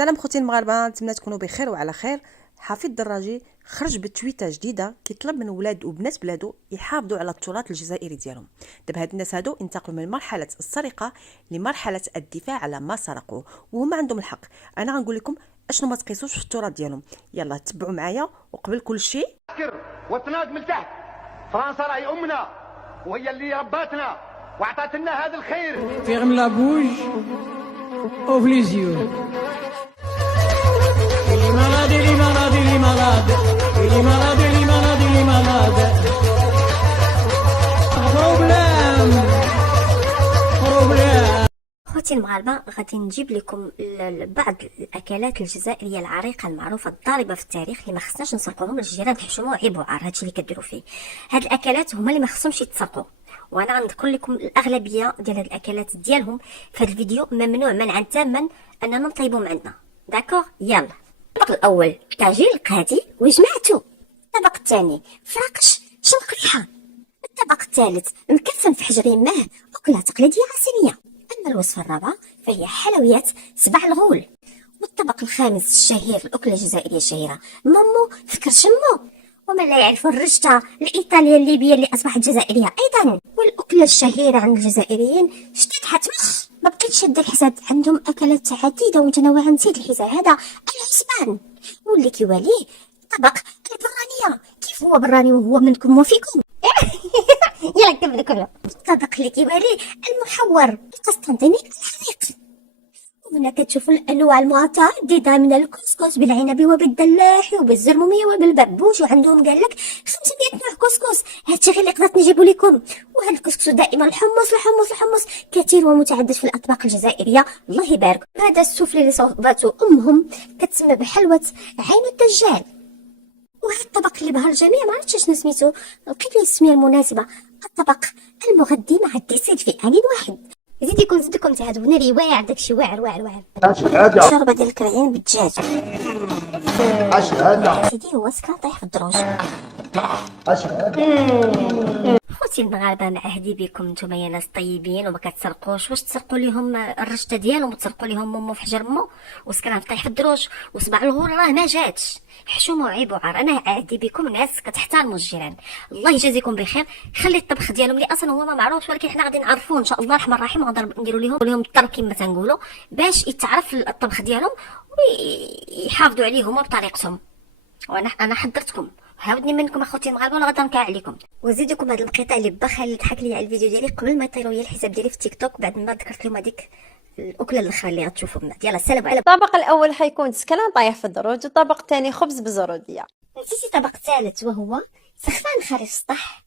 سلام خوتي المغاربه، نتمنى تكونوا بخير وعلى خير. حفيظ الدراجي خرج بتويته جديده كيطلب من ولاد وبنات بلادو يحافظوا على التراث الجزائري ديالهم. دابا هاد الناس هادو انتقلوا من مرحله السرقه لمرحله الدفاع على ما سرقوه، وهما عندهم الحق. انا غنقول لكم اشنو ما تقيسوش في التراث ديالهم. يلا تبعوا معايا، وقبل كل شيء وتناق من تحت. فرنسا راهي امنا وهي اللي رباتنا وعطات لنا هذا الخير. Ferme la bouche, ouvre les yeux. Il est malade, il est malade, il est malade. Il est malade, il est malade, il est malade. Problème. Problème. خوتي المغاربه، غادي نجيب لكم بعض الاكلات الجزائريه العريقه المعروفه الضاربه في التاريخ اللي ما خصناش نسرقوهم للجيران حشومه وعيب وعار. هادشي اللي كديروا فيه. هاد الاكلات هما اللي ما خصهمش يتسرقوا، وانا غنذكر لكم الاغلبيه ديال هاد الاكلات ديالهم في هاد الفيديو. ممنوع منعا تاما اننا نطيبهم عندنا. داكوغ، يلا. الطبق الاول طاجين القهاتي وجمعته. الطبق الثاني فراقش شنقريحه. الطبق الثالث مكفن في حجر يماه وكلها تقليديه عسليه. اما الوصفه الرابعه فهي حلويات سبع الغول. والطبق الخامس الشهير الاكله الجزائريه الشهيره مامو فكر شمو. ومن لا يعرف الرشته الايطاليه الليبيه اللي اصبحت جزائريه ايضا. والاكله الشهيره عند الجزائريين شتات مخ. ما بقيتش شاد الحساب، عندهم اكلات عديده ومتنوعه. نسيت الحساب هذا العسبان واللي كيواليه طبق البرانيه. كيف هو براني وهو منكم وفيكم؟ يلا كملوا كملوا. الطبق اللي كيواليه المحور القسطنطيني الحريق. وهنا كتشوفوا الانواع المتعدده من الكسكس بالعنب وبالدلاح وبالزرموميه وبالبربوش، وعندهم قال لك 500 نوع كسكس. هادشي غير اللي قدرت نجيبو لكم. وهاد الكسكس دائما الحمص كثير ومتعدد في الاطباق الجزائريه. الله يبارك. هذا السفلي اللي صوبته امهم كتسمى بحلوه عين الدجال. وهذا الطبق اللي بهر الجميع ما عرفتش شنو سميتو، لقيت ليه السميه المناسبه. الطبق المغذي مع الديسير في ان واحد. زيدكم تعذبوني رواع داكشي واعر. شوربه ديال الكرعين بالدجاج. سيدي هو سكر طايح في الدروج. خوتي المغاربه، معهدي بكم نتوما يا ناس طيبين وما كتسرقوش. واش تسرقوا ليهم الرشته ديالهم وتسرقوا ليهم مو في حجر مو وسكران طايح في الدروج وصباع الغور راه ما جاتش. حشومه وعيب وعار. انا عهدي بكم ناس كتحترموا الجيران. الله يجازيكم بخير. خلي الطبخ ديالهم اللي اصلا هو ما معروفش، ولكن حنا غادي نعرفوه ان شاء الله الرحمن الرحيم. غنضرب نديروا لهم الطرب كما تنقولوا باش يتعرف الطبخ ديالهم ويحافظوا عليهم بطريقتهم. وانا حضرتكم عاودني منكم اخوتي المغاربه ولا غادي نكع عليكم. وزيدكم هذا المقطع اللي بخل اللي ضحك لي على الفيديو ديالي قبل ما يطيروا لي الحساب ديالي في تيك توك بعد ما ذكرت لهم هذيك الاكله الاخرى اللي غتشوفوا من بعد. يلا السلام عليكم. الطبق الاول حيكون سكلان طايح في الدروج، والطبق الثاني خبز بزروديه. نسيتي طبق ثالث وهو سخفان خارج السطح.